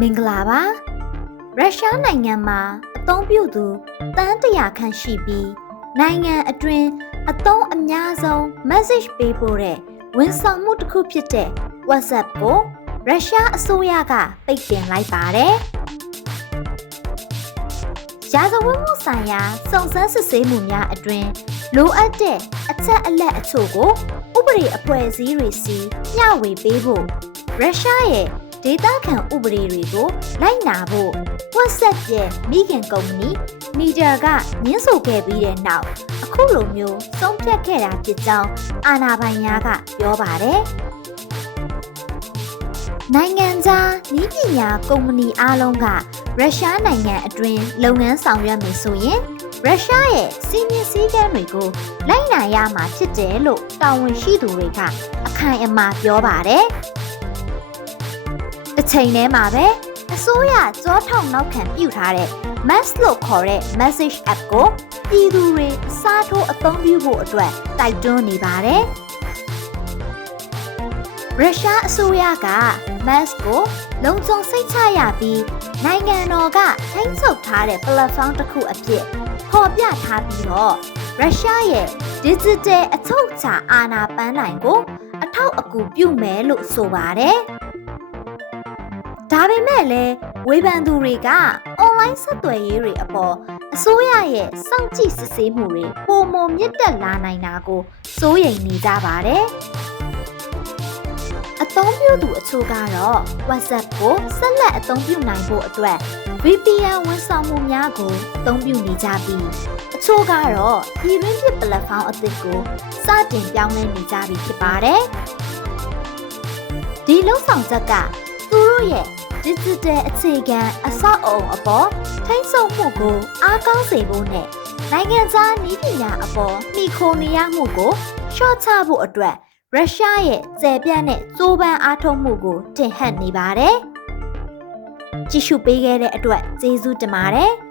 မင်္ဂလာပါရုရှားနိုင်ငံမှာအသုံးပြုသူတန်း100ခန့်ရှိပြီးနိုင်ငံအတွင်းအသုံးအများဆုံး message ပေးပို့တဲ့ဝန်ဆောင်မှုတစ်ခုဖြစ်တဲ့ WhatsApp ကိုရုရှားအစိုးရကပိတ်ပင်လိုက်ပါတယ်ရာဇဝတ်မှုဆိုင်ရာစုံစမ်းစစ်ဆေးမှုများအတွင်းလိုအပ်တဲ့အချက်အလက်အချို့ကိုဥပဒေအဖွဲ့အစည်းတွေစီမျှဝေပေးဖို့ရုရှားရဲ့ဒေသခံဥပဒေတွေကိုလိုက်နာဖို့ WhatsApp ရဲ့မိခင်ကုမ္ပဏီ Media ကညှင်းဆိုခဲ့ပြီးတဲ့နောက်အခုလိုမျိုးဆုံးဖြတ်ခဲ့တာဖြစ်ကြောင်းအာဏာပိုင်များကပြောပါတယ်နိုင်ငံခြားနည်းပညာကုမ္ပဏီအားလုံးကရုရှားနိုင်ငံအတွင်းလုပ်ငန်းဆောင်ရွက်မယ်ဆိုရင်ရုရှားရဲ့စီမင်းစည်းကမ်းတွေကိုလိုက်နာရမှာဖြစ်တယ်လို့တာဝန်ရှိသူတွေကအခိုင်အမာပြောပါတယ်။တစ်ချိန်တည်းမှာပဲအစိုးရကြောထောင်နောက်ခံပြုထားတဲ့ Mass လို့ခေါ်တဲ့ Message App ကိုပြည်သူတွေအစားထိုးအသုံးပြုဖို့အတွက်တိုက်တွန်းနေပါတယ်။ရုရှားအစိုးရက Mass ကိုလုံခြုံစိတ်ချရပြီးနိုင်ငံတော်ကထိန်းချုပ်ထားတဲ့ platform တစ်ခုအဖြစ်ဖော်ပြထားပြီးတော့ရုရှားရဲ့ digital အချုပ်အခြာအာဏာပန်းနိုင်ကိုအထောက်အကူပြုမယ်လို့ဆိုပါတယ်။ဒါပေမဲ့လည်းဝေဖန်သူတွေက online ဆက်သွယ်ရေးတွေအပေါ်အစိုးရရဲ့စောင့်ကြည့်စစ်ဆေးမှုတွေပုံမမြင့်တက်လာနိုင်တာကိုစိုးရိမ်နေကြပါတယ်။အသုံးပြုသူအချို့ကတော့ WhatsApp ကိုဆက်လက်အသုံးပြုနိုင်ဖို့အတွက် VPN ဝန်ဆောင်မှုများကိုအသုံးပြုနေကြပြီးအချို့ကတော့ပြည်တွင်းဖြစ် platform အသစ်ကိုစတင်ပြောင်းလဲနေကြပြီဖြစ်ပါတယ်။ဒီလုံဆောင်ချက်ကသူတို့ရဲ့ digital အခြေခံအဆောက်အအုံအပေါ်ထိန်းချုပ်မှုကိုအားကောင်းစေဖို့နဲ့နိုင်ငံခြားနည်းပညာအပေါ်မှီခိုနေရမှုကိုလျှော့ချဖို့အတွက်ရုရှားရဲ့ကျယ်ပြန့်တဲ့ကြိုးပမ်းအားထုတ်မှုကိုထင်ဟပ်နေပါတယ်။ကြည့်ရှုပေးခဲ့တဲ့အတွက်ကျေးဇူးတင်ပါတယ်။